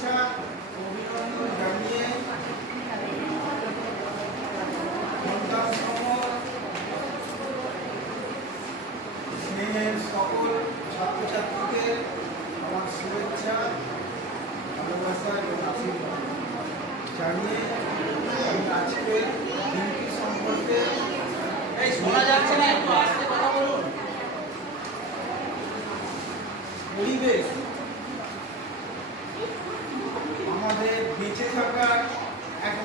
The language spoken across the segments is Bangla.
শুভেচ্ছা অভিনন্দন জানিয়ে স্নেহের সকল ছাত্রছাত্রীদের আমার শুভেচ্ছা ভালোবাসা এবং আশীর্বাদ জানিয়ে আমি আজকের দিনটি সম্পর্কে শোনা যাচ্ছে না একটু আস্তে কথা বলুন পরিবেশ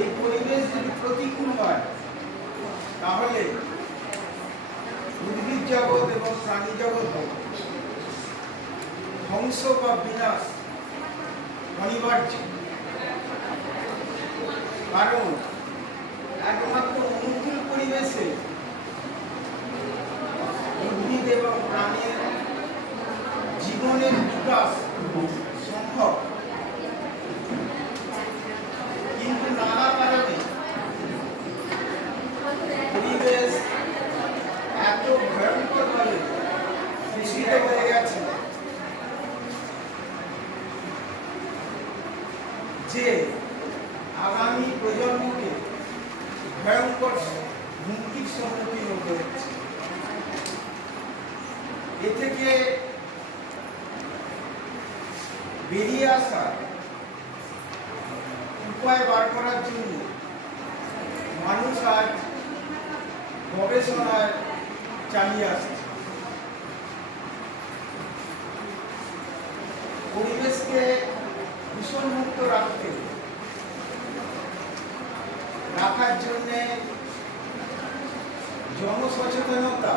এই পরিবেশ যদি প্রতিকূল হয়, তাহলে উদ্ভিদ জগৎ এবং প্রাণী জগৎ ধ্বংস বা বিনাশ অনিবার্য। কারণ একমাত্র অনুকূল পরিবেশে উদ্ভিদ এবং প্রাণীর জীবনের বিকাশ সম্ভব কিন্তু নানা কারণে পরিবেশ এত ভয়ঙ্করভাবে দূষিত হয়ে গেছে যে আগামী প্রজন্মকে ভয়ঙ্কর হুমকির সম্মুখীন হতে হচ্ছে। এ থেকে বেরিয়ে আসা উপায় বার করার জন্য মানুষ আজ গবেষণায় চালিয়ে আসছে পরিবেশকে দূষণমুক্ত রাখতে। রাখার জন্যে জনসচেতনতা,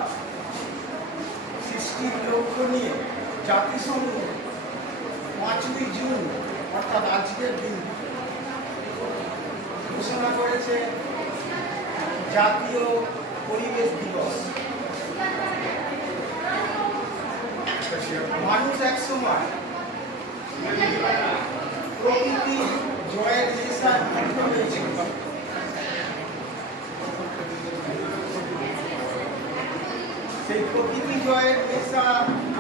সৃষ্টির লক্ষ্য নিয়ে জাতিসংঘ পাঁচই জুন, অর্থাৎ আজকের দিন, ঘোষণা করেছে জাতীয় পরিবেশ দিবস। মানুষ এক সময় প্রকৃতি জয়ের নেশায় মুগ্ধ হয়েছিল সেই প্রকৃতি জয়ের নেশা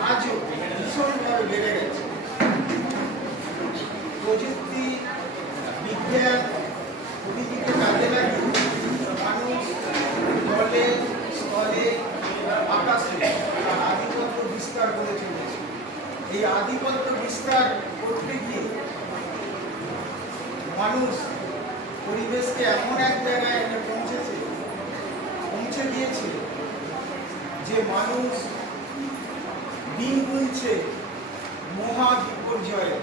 আজও ভীষণভাবে বেড়ে গেছে। প্রযুক্তি, বিজ্ঞান প্রকৃতিকে কাজে লাগিয়ে মানুষ জলে, স্থলে, আকাশে আধিপত্য বিস্তার করে চলেছে। এই আধিপত্য বিস্তার করতে গিয়ে মানুষ পরিবেশকে এমন এক জায়গায় এনে পৌঁছেছে, পৌঁছে দিয়েছে যে মানুষ দিন গুনছে মহা বিপর্যয়ে।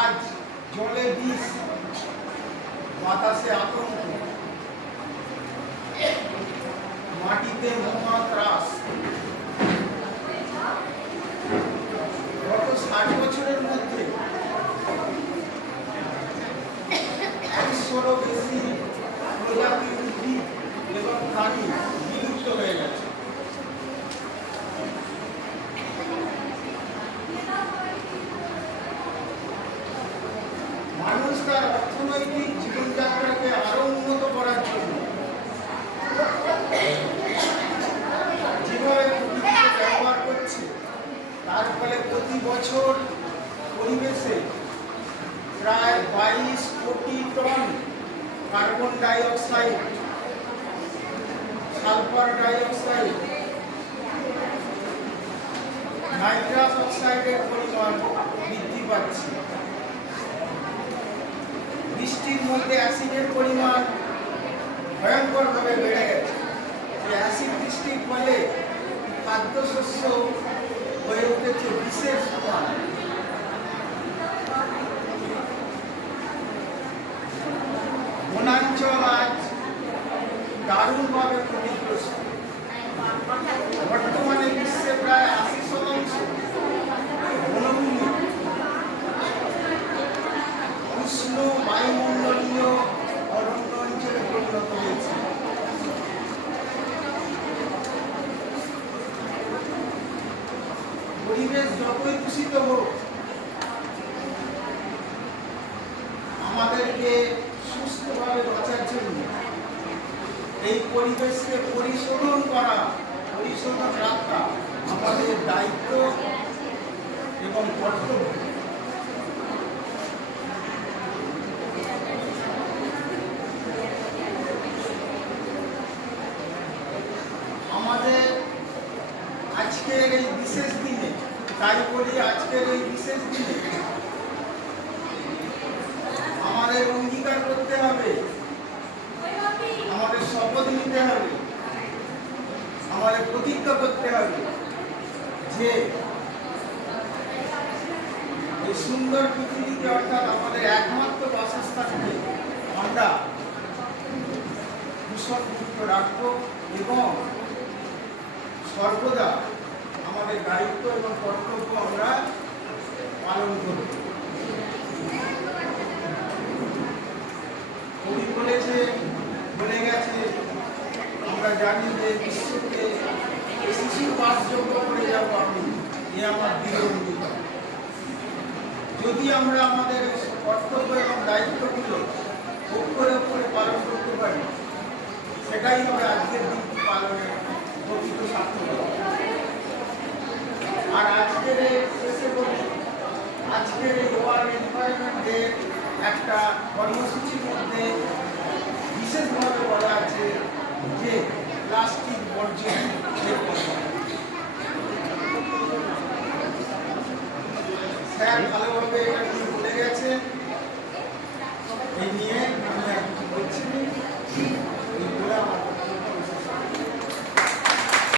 আজ জলে বিষ, বাতাসে আতঙ্ক, মাটিতে মহা ত্রাস। এবং প্রাণী বিলুপ্ত হয়ে গেছে। মানুষ তার অর্থনৈতিক জীবনযাত্রাকে আরও উন্নত করার জন্য যেভাবে প্রকৃতিকে ব্যবহার করছে। তার ফলে প্রতি বছর পরিবেশে প্রায় বাইশ কোটি tonne carbon dioxide sulphur dioxide nitrous অক্সাইডের পরিমাণ বৃদ্ধি পাচ্ছে। বৃষ্টির মধ্যে অ্যাসিডের পরিমাণ ভয়ঙ্করভাবে বেড়ে গেছে। অ্যাসিড বৃষ্টির ফলে খাদ্যশস্য হয়ে উঠেছে বিশেষ সমান পরিবেশ যতই দূষিত হোক, আমাদেরকে সুস্থভাবে বাঁচার জন্য এই পরিবেশকে পরিশোধন করা, পরিশোধন রাখা আমাদের দায়িত্ব এবং কর্তব্য। আমাদের আজকের এই বিশেষ তাই বলি আজকের এই বিশেষ দিনে আমাদের অঙ্গীকার করতে হবে। আমাদের শপথ নিতে হবে। আমাদের প্রতিজ্ঞা করতে হবে যে এই সুন্দর পৃথিবীকে অর্থাৎ আমাদের একমাত্র বাসস্থানকে আমরা দূষণমুক্ত রাখব এবং সর্বদা আমাদের দায়িত্ব এবং কর্তব্য আমরা পালন করব। কবি বলেছে, বলে গেছে, আমরা জানি যে বিশ্বকে শিশুর বাসযোগ্য করে যাব আমি, এ আমার দৃঢ় যদি আমরা আমাদের কর্তব্য এবং দায়িত্বগুলো অক্ষরে অক্ষরে পালন করতে পারি, সেটাই হবে আজকের দিনটি পালনের প্রকৃত সার্থকতা আর আজকের এই আজকের এই ওয়ার্ল্ড এনভায়রনমেন্ট একটা কর্মসূচির মধ্যে বিশেষভাবে বলা আছে যে প্লাস্টিক বর্জন স্যার ভালোভাবে এটা বলে গেছে। এই নিয়ে